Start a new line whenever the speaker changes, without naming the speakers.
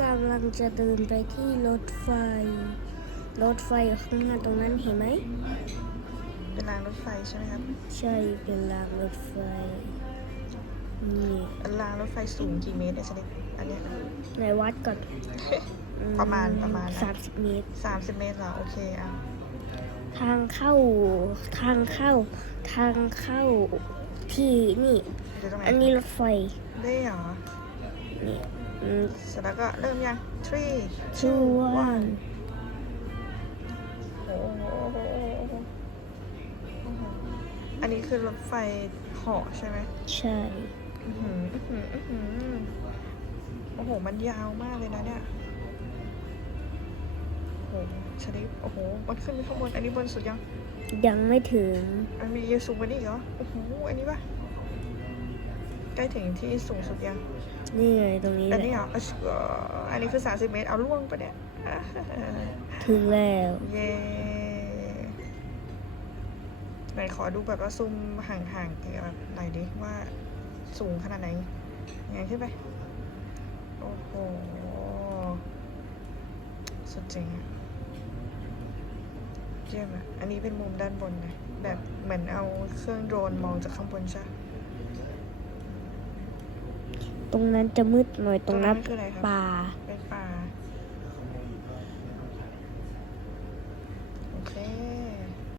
กำลังจะเดินไปที่รถไฟ รถไฟอยู่ข้างหน้าตรงนั้นเห็นไหม
เป็นรางรถไฟใช่ไหมครับ
ใช่เป็นรางรถไฟ นี่
รางรถไฟสูงกี่เมตรเนี่ยสนิทอันเนี้ย
ในวัดก่อน
ประมาณประมาณนะ
สามสิบเมตร
สามสิบเมตรเหรอโอเคอะ
ทางเข้าทางเข้า ทางเข้าที่นี่
เดี๋ยวตรงไหน
อันนี้รถไฟ
ได้เหรอ
นี่อืม
เสร็จแล้วก็เริ่มยัง three
ชื่อว่า
โอ้โหโอ้โหโอ้โหโอ้โหอันนี้คือรถไฟเหาะใช่ไหม
ใช่
อื้อหืออื้อหืออื้อหือโอ้โห มันยาวมากเลยนะเนี่ย โอ้โหชลิปโอ้โห มันขึ้นไปข้างบน อันนี้บนสุดยัง
ยังไม่ถึง
มันมีสูงกว่านี้อีกเหรอ โอ้โห อันนี้ปะ ใกล้ถึงที่สูงสุดยัง
นี่ไงตรงนี้
อัน
แห
นี้
ละ
เหรอเอออันนี้คือ 30 เมตร เอาล่วงปะเนี่ย
ถึงแล้ว
เย้ไหนขอดูแบบว่าซูมห่างๆแบบหน่อยดิว่าสูงขนาดไหนยังไงขึ้นไป โอ้โห สุดจริงอะเยี่ยมอะอันนี้เป็นมุมด้านบนนะแบบเหมือนเอาเครื่องโดรนมองจากข้างบนใช่ปะ
ต รงนั้นจะมืดหน่อยตรงนั้น
คืออะไรครับ
ป่า
อ